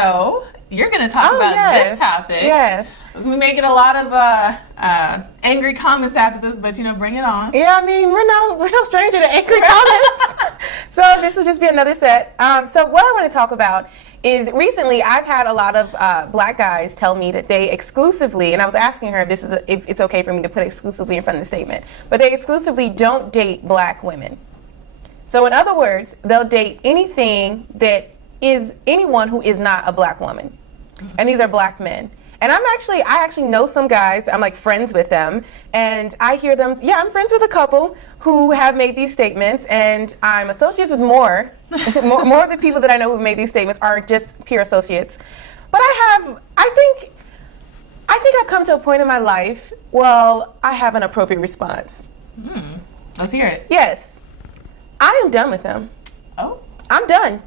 So you're going to talk about this topic. Yes. We may get a lot of angry comments after this, but bring it on. Yeah, I mean, we're no stranger to angry comments. So this will just be another set. So what I want to talk about is recently I've had a lot of black guys tell me that they exclusively, and I was asking her if it's okay for me to put exclusively in front of the statement, but they exclusively don't date black women. So in other words, they'll date anything that is anyone who is not a black woman. And these are black men. And I actually know some guys, I'm like friends with them, and I hear them, I'm friends with a couple who have made these statements, and I'm associates with more of the people that I know who've made these statements are just pure associates. But I think I've come to a point in my life, I have an appropriate response. Let's hear it. Yes. I am done with them. Oh? I'm done.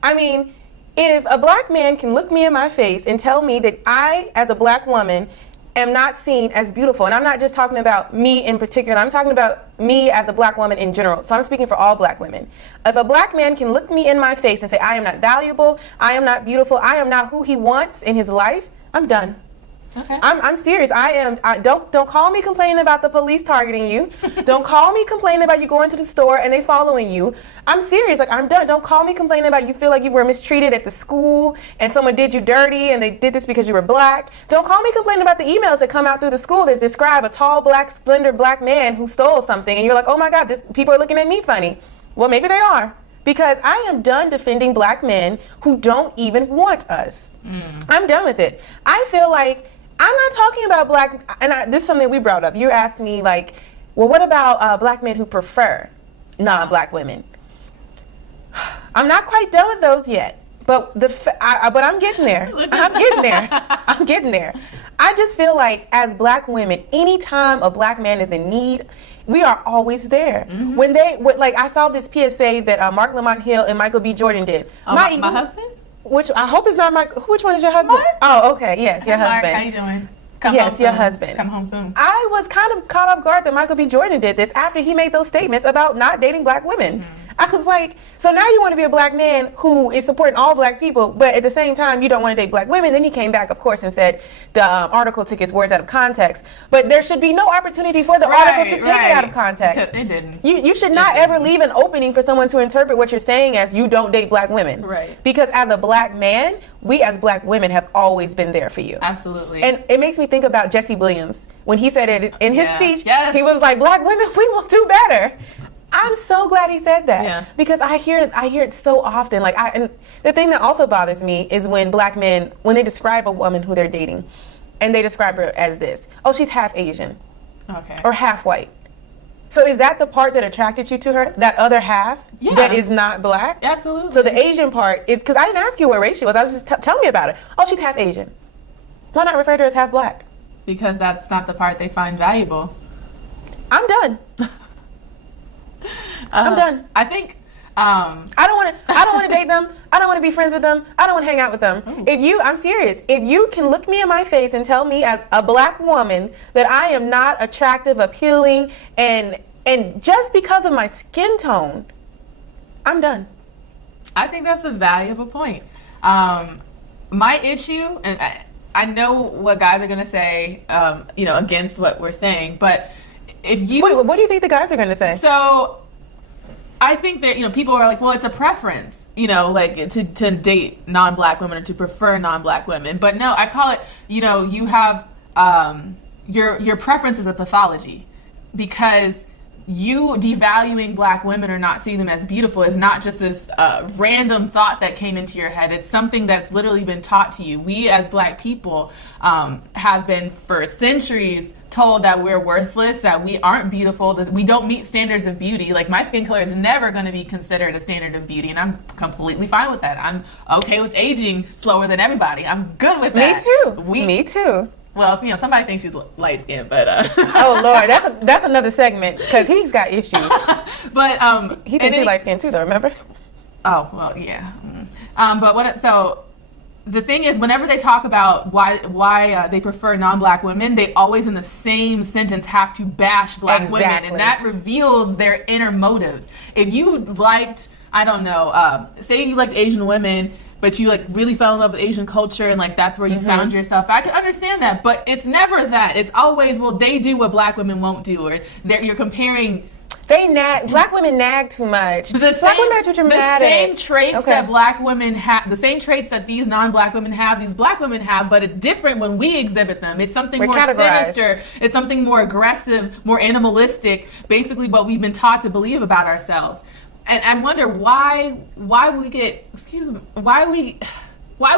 I mean, if a black man can look me in my face and tell me that I, as a black woman, am not seen as beautiful, and I'm not just talking about me in particular, I'm talking about me as a black woman in general, so I'm speaking for all black women. If a black man can look me in my face and say, I am not valuable, I am not beautiful, I am not who he wants in his life, I'm done. Okay. I'm serious. Don't call me complaining about the police targeting you. Don't call me complaining about you going to the store and they following you. I'm serious. Like, I'm done. Don't call me complaining about you feel like you were mistreated at the school and someone did you dirty and they did this because you were black. Don't call me complaining about the emails that come out through the school that describe a tall, black, splendid black man who stole something and you're like, oh my God, people are looking at me funny. Well, maybe they are. Because I am done defending black men who don't even want us. I'm done with it. I feel like I'm not talking about black, and this is something we brought up. You asked me, like, well, what about black men who prefer non-black women? I'm not quite done with those yet, but I'm getting there. I'm getting there. I just feel like as black women, anytime a black man is in need, we are always there. Mm-hmm. I saw this PSA that Mark Lamont Hill and Michael B. Jordan did. My husband? Which I hope is not which one is your husband? Mark? Oh, okay. Yes, your Mark, husband. how you doing? Your husband. Come home soon. I was kind of caught off guard that Michael B. Jordan did this after he made those statements about not dating black women. Mm-hmm. I was like, so now you want to be a black man who is supporting all black people, but at the same time you don't want to date black women. Then he came back, of course, and said the article took his words out of context. But there should be no opportunity for the article to take it out of context. It didn't. You should not ever leave an opening for someone to interpret what you're saying as you don't date black women. Right. Because as a black man, we as black women have always been there for you. Absolutely. And it makes me think about Jesse Williams. When he said it in his speech, yes. He was like, black women, we will do better. I'm so glad he said that because I hear it so often. And the thing that also bothers me is when black men, when they describe a woman who they're dating, and they describe her as this: oh, she's half Asian, or half white. So is that the part that attracted you to her? That other half that is not black? Absolutely. So the Asian part is because I didn't ask you what race she was. I was just tell me about it. Oh, she's half Asian. Why not refer to her as half black? Because that's not the part they find valuable. I'm done. I'm done. I think I don't want to date them. I don't want to be friends with them. I don't want to hang out with them. Ooh. I'm serious. If you can look me in my face and tell me as a black woman that I am not attractive, appealing, and just because of my skin tone, I'm done. I think that's a valuable point. My issue, and I know what guys are going to say, against what we're saying, but if you... Wait, what do you think the guys are going to say? So, I think that, people are like, well, it's a preference, to date non-black women or to prefer non-black women. But no, I call it, you have, your preference is a pathology because you devaluing black women or not seeing them as beautiful is not just this random thought that came into your head. It's something that's literally been taught to you. We as black people have been for centuries told that we're worthless, that we aren't beautiful, that we don't meet standards of beauty. Like, my skin color is never going to be considered a standard of beauty, and I'm completely fine with that. I'm okay with aging slower than everybody. I'm good with that. Me too. Well, somebody thinks she's light skinned, but oh Lord, that's another segment because he's got issues. But he thinks he's light skinned too, though. Remember? Oh well, yeah. So the thing is, whenever they talk about why they prefer non-black women, they always in the same sentence have to bash black women, and that reveals their inner motives. If you liked, I don't know, say you liked Asian women, but you like really fell in love with Asian culture and like that's where you found yourself. I can understand that, but it's never that. It's always, well, they do what black women won't do, or you're comparing. Black women nag too much. Black women are too dramatic. The same traits that black women have, the same traits that these non-black women have, these black women have, but it's different when we exhibit them. It's something more sinister. It's something more aggressive, more animalistic, basically what we've been taught to believe about ourselves. And I wonder why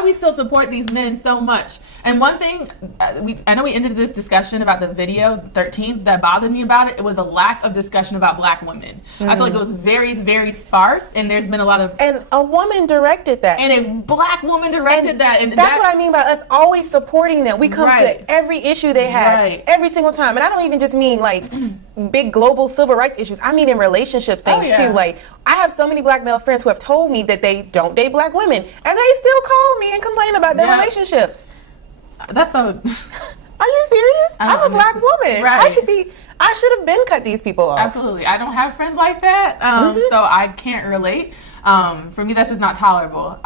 we still support these men so much. And one thing, I know we ended this discussion about the video 13th that bothered me about it. It was a lack of discussion about black women. I feel like it was very, very sparse, and there's been a lot of... And a woman directed that. And a black woman directed that. And that's what I mean by us always supporting them. We come to every issue they have, every single time. And I don't even just mean like big global civil rights issues. I mean in relationship things too. Like, I have so many black male friends who have told me that they don't date black women, and they still call me and complain about their relationships. That's so... Are you serious? I'm a black woman. Right. I should have been cut these people off. Absolutely. I don't have friends like that, so I can't relate. For me, that's just not tolerable.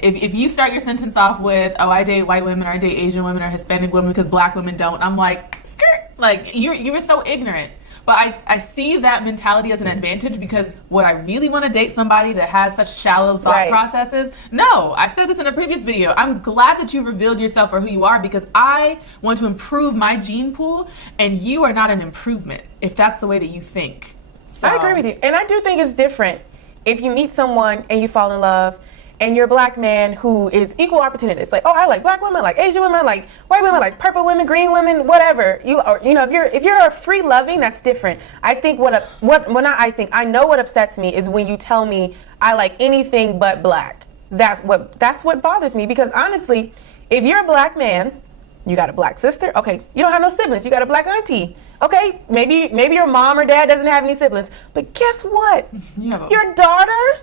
If you start your sentence off with, oh, I date white women, or I date Asian women, or Hispanic women because black women don't, I'm like, skirt. Like, you were so ignorant. But I see that mentality as an advantage, because would I really want to date somebody that has such shallow thought processes? No. I said this in a previous video. I'm glad that you revealed yourself for who you are, because I want to improve my gene pool, and you are not an improvement if that's the way that you think. So. I agree with you. And I do think it's different if you meet someone and you fall in love, and you're a black man who is equal opportunist. Like, oh, I like black women, I like Asian women, I like white women, I like purple women, green women, whatever. If you're a free loving, that's different. I think I know what upsets me is when you tell me I like anything but black. That's what bothers me, because honestly, if you're a black man, you got a black sister. Okay, you don't have no siblings. You got a black auntie. Okay, maybe your mom or dad doesn't have any siblings. But guess what? Your daughter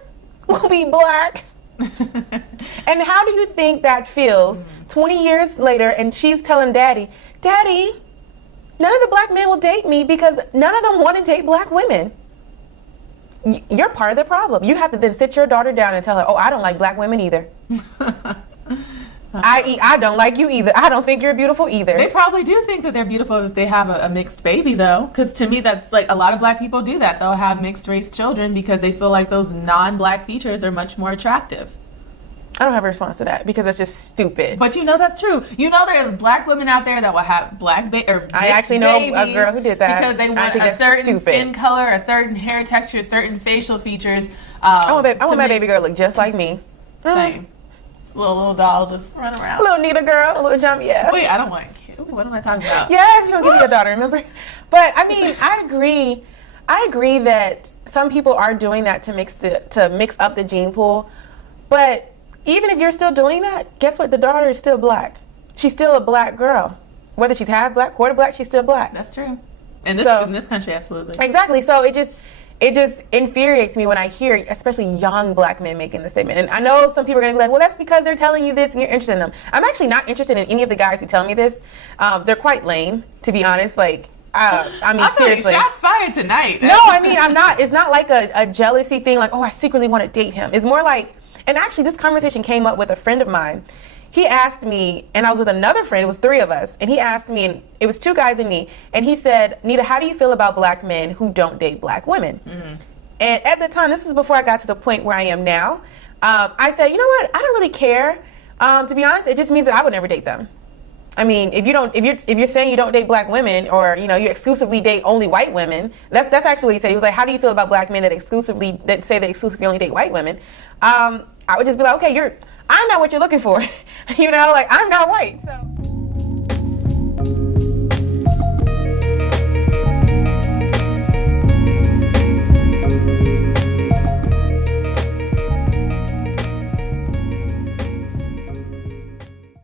will be black. And how do you think that feels 20 years later, and she's telling Daddy, none of the black men will date me because none of them want to date black women. You're part of the problem. You have to then sit your daughter down and tell her, oh, I don't like black women either. I don't like you either. I don't think you're beautiful either. They probably do think that they're beautiful if they have a mixed baby, though. Because to me, that's like a lot of black people do that. They'll have mixed race children because they feel like those non-black features are much more attractive. I don't have a response to that, because that's just stupid. But that's true. There's black women out there that will have black I actually know a girl who did that. Because they want a certain skin color, a certain hair texture, certain facial features. I want my baby girl to look just like me. Same. Little doll just run around. A little Nita girl, a little jump, Wait, I don't want kids. What am I talking about? Yes, you're gonna give me a daughter, remember? But I mean, I agree that some people are doing that to mix up the gene pool. But even if you're still doing that, guess what? The daughter is still black. She's still a black girl. Whether she's half black, quarter black, she's still black. That's true. In this country, absolutely. Exactly. So it just infuriates me when I hear, especially young black men making this statement. And I know some people are going to be like, well, that's because they're telling you this and you're interested in them. I'm actually not interested in any of the guys who tell me this. They're quite lame, to be honest. Like, I mean, seriously. Shots fired tonight. No, I mean, I'm not. It's not like a jealousy thing, like, oh, I secretly want to date him. It's more like, and actually this conversation came up with a friend of mine. He asked me, and I was with another friend, it was three of us, and he asked me, and it was two guys and me, and he said, Nita, how do you feel about black men who don't date black women? Mm-hmm. And at the time, this is before I got to the point where I am now, I said, you know what, I don't really care. To be honest, it just means that I would never date them. I mean, if you're saying you don't date black women, or you exclusively date only white women, that's actually what he said. He was like, how do you feel about black men that say they exclusively only date white women? I would just be like, okay, I'm not what you're looking for. Like, I'm not white. So